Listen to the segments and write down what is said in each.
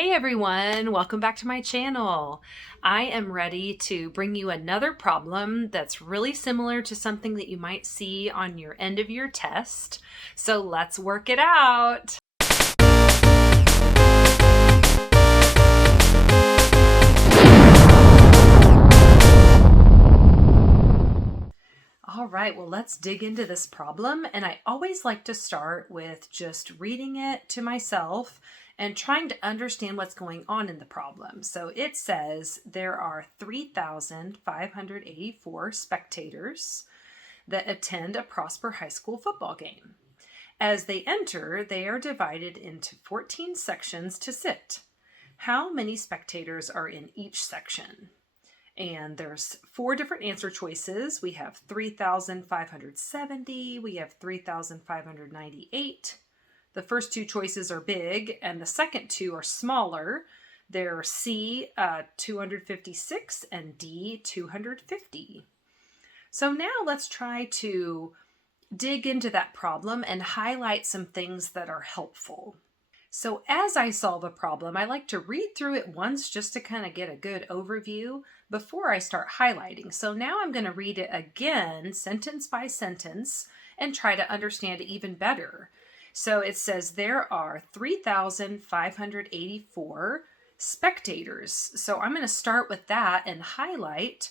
Hey everyone, welcome back to my channel. I am ready to bring you another problem that's really similar to something that you might see on your end of year test. So let's work it out. All right, well, let's dig into this problem. And I always like to start with just reading it to myself and trying to understand what's going on in the problem. So it says there are 3,584 spectators that attend a Prosper High School football game. As they enter, they are divided into 14 sections to sit. How many spectators are in each section? And there's 4 different answer choices. We have 3,570, we have 3,598. The first 2 choices are big, and the second 2 are smaller. They're C, 256, and D, 250. So now let's try to dig into that problem and highlight some things that are helpful. So as I solve a problem, I like to read through it once just to kind of get a good overview before I start highlighting. So now I'm going to read it again, sentence by sentence, and try to understand it even better. So it says there are 3,584 spectators. So I'm going to start with that and highlight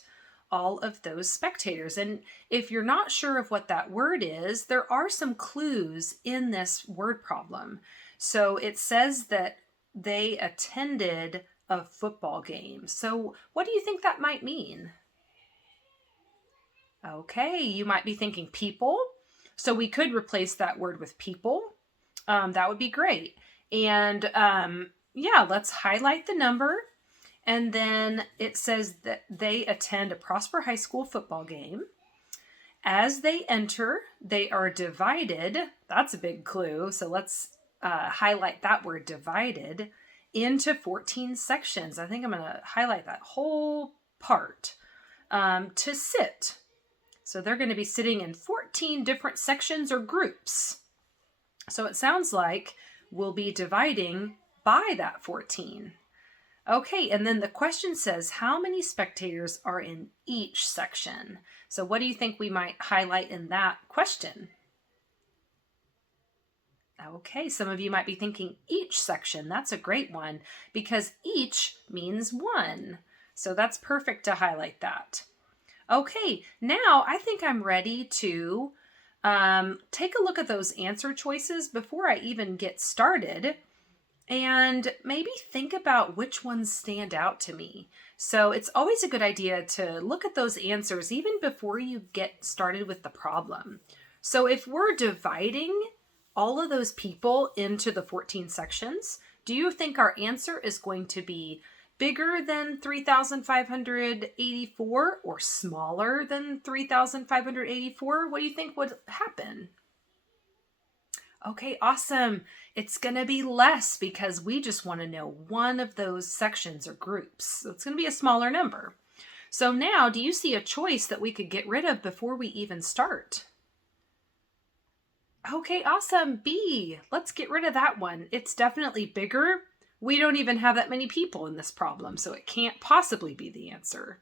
all of those spectators. And if you're not sure of what that word is, there are some clues in this word problem. So it says that they attended a football game. So what do you think that might mean? Okay, you might be thinking people. So we could replace that word with people. That would be great. And yeah, let's highlight the number. And then it says that they attend a Prosper High School football game. As they enter, they are divided. That's a big clue. So let's highlight that word divided into 14 sections. I think I'm going to highlight that whole part to sit. So they're going to be sitting in 14 different sections or groups. So it sounds like we'll be dividing by that 14. Okay, and then the question says, how many spectators are in each section? So what do you think we might highlight in that question? Okay, some of you might be thinking each section. That's a great one because each means one. So that's perfect to highlight that. Okay, now I think I'm ready to take a look at those answer choices before I even get started and maybe think about which ones stand out to me. So it's always a good idea to look at those answers even before you get started with the problem. So if we're dividing all of those people into the 14 sections, do you think our answer is going to be bigger than 3,584 or smaller than 3,584? What do you think would happen? Okay, awesome. It's going to be less because we just want to know one of those sections or groups. So it's going to be a smaller number. So now, do you see a choice that we could get rid of before we even start? Okay, awesome. B. Let's get rid of that one. It's definitely bigger. We don't even have that many people in this problem, so it can't possibly be the answer.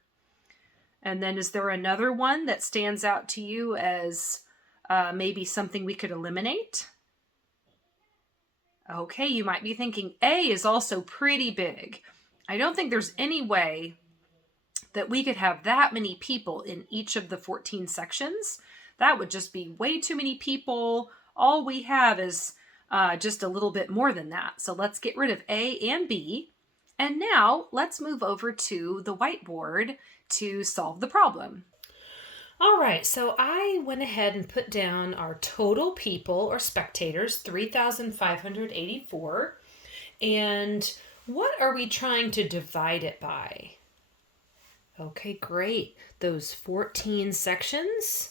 And then is there another one that stands out to you as maybe something we could eliminate? Okay, you might be thinking A is also pretty big. I don't think there's any way that we could have that many people in each of the 14 sections. That would just be way too many people. All we have is just a little bit more than that. So let's get rid of A and B. And now let's move over to the whiteboard to solve the problem. All right, so I went ahead and put down our total people or spectators, 3,584. And what are we trying to divide it by? Okay, great. Those 14 sections.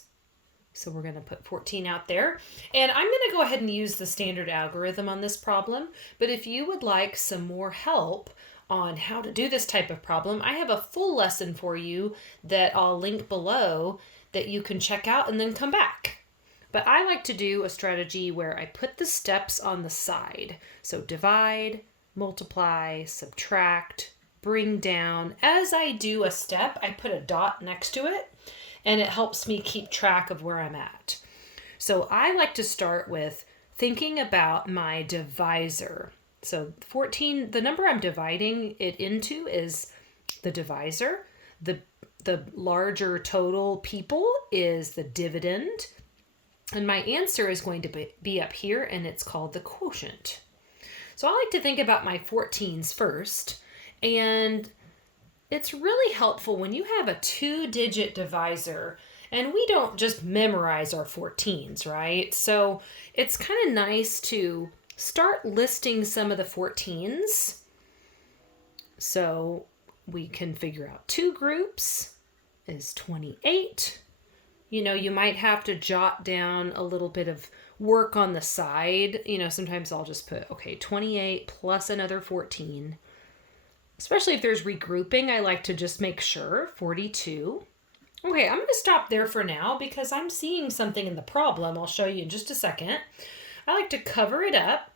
So we're going to put 14 out there. And I'm going to go ahead and use the standard algorithm on this problem. But if you would like some more help on how to do this type of problem, I have a full lesson for you that I'll link below that you can check out and then come back. But I like to do a strategy where I put the steps on the side. So divide, multiply, subtract, bring down. As I do a step, I put a dot next to it, and it helps me keep track of where I'm at. So I like to start with thinking about my divisor. So 14, the number I'm dividing it into is the divisor. The larger total people is the dividend. And my answer is going to be up here, and it's called the quotient. So I like to think about my 14s first, and it's really helpful when you have a 2-digit divisor, and we don't just memorize our 14s, right? So it's kind of nice to start listing some of the 14s. So we can figure out 2 groups is 28. You know, you might have to jot down a little bit of work on the side. You know, sometimes I'll just put, okay, 28 plus another 14. Especially if there's regrouping, I like to just make sure. 42. Okay, I'm going to stop there for now because I'm seeing something in the problem. I'll show you in just a second. I like to cover it up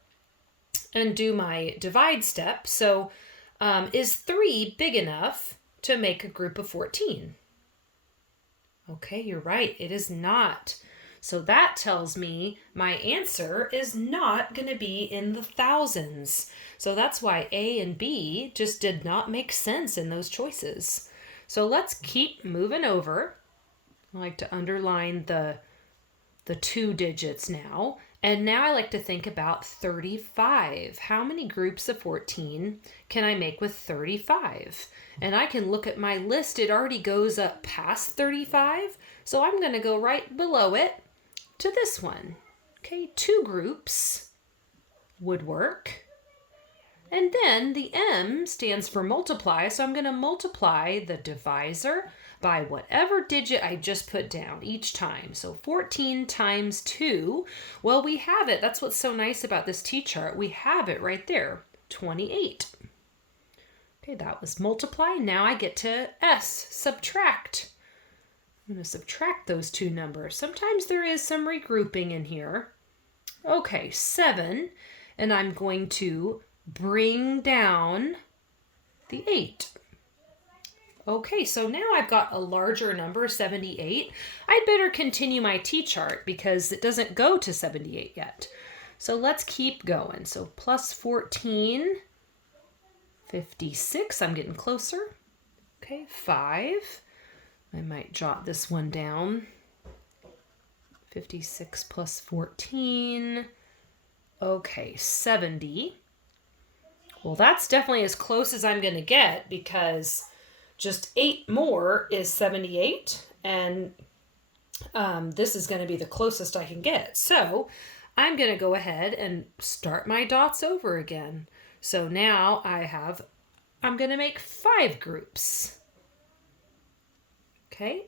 and do my divide step. So is 3 big enough to make a group of 14? Okay, you're right. It is not. So that tells me my answer is not going to be in the thousands. So that's why A and B just did not make sense in those choices. So let's keep moving over. I like to underline the 2 digits now. And now I like to think about 35. How many groups of 14 can I make with 35? And I can look at my list. It already goes up past 35. So I'm going to go right below it to this one. Okay, 2 groups would work. And then the M stands for multiply, so I'm going to multiply the divisor by whatever digit I just put down each time. So 14 times 2, well, we have it. That's what's so nice about this T-chart. We have it right there, 28. Okay, that was multiply. Now I get to S, subtract. I'm going to subtract those 2 numbers. Sometimes there is some regrouping in here. Okay, 7, and I'm going to bring down the 8. Okay, so now I've got a larger number, 78. I'd better continue my T-chart because it doesn't go to 78 yet. So let's keep going. So plus 14, 56. I'm getting closer. Okay, 5. I might jot this one down. 56 plus 14. Okay, 70. Well, that's definitely as close as I'm going to get because just 8 more is 78. And this is going to be the closest I can get. So I'm going to go ahead and start my dots over again. So now I'm going to make 5 groups. Okay,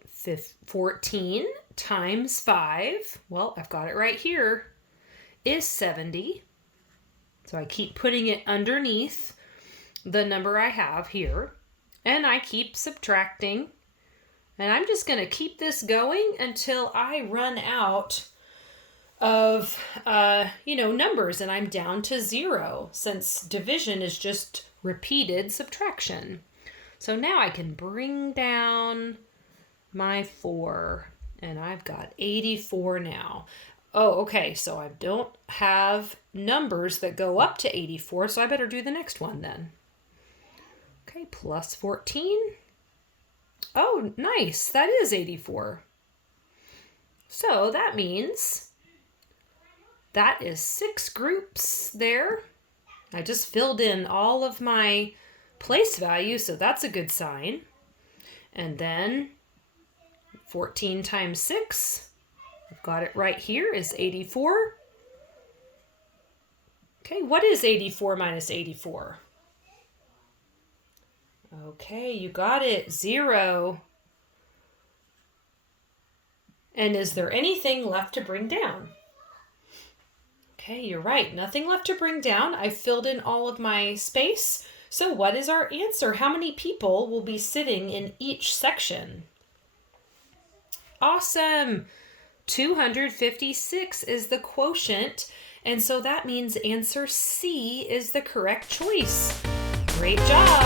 14 times 5, well, I've got it right here, is 70. So I keep putting it underneath the number I have here, and I keep subtracting. And I'm just going to keep this going until I run out of, numbers, and I'm down to 0, since division is just repeated subtraction. So now I can bring down my 4, and I've got 84 now. Oh, okay, so I don't have numbers that go up to 84, so I better do the next one then. Okay, plus 14. Oh, nice, that is 84. So that means that is 6 groups there. I just filled in all of my place values, so that's a good sign. And then 14 times 6, I've got it right here, is 84. Okay, what is 84 minus 84? Okay, you got it, 0. And is there anything left to bring down? Okay, you're right, nothing left to bring down. I filled in all of my space. So what is our answer? How many people will be sitting in each section? Awesome. 256 is the quotient, And so that means answer C is the correct choice. Great job!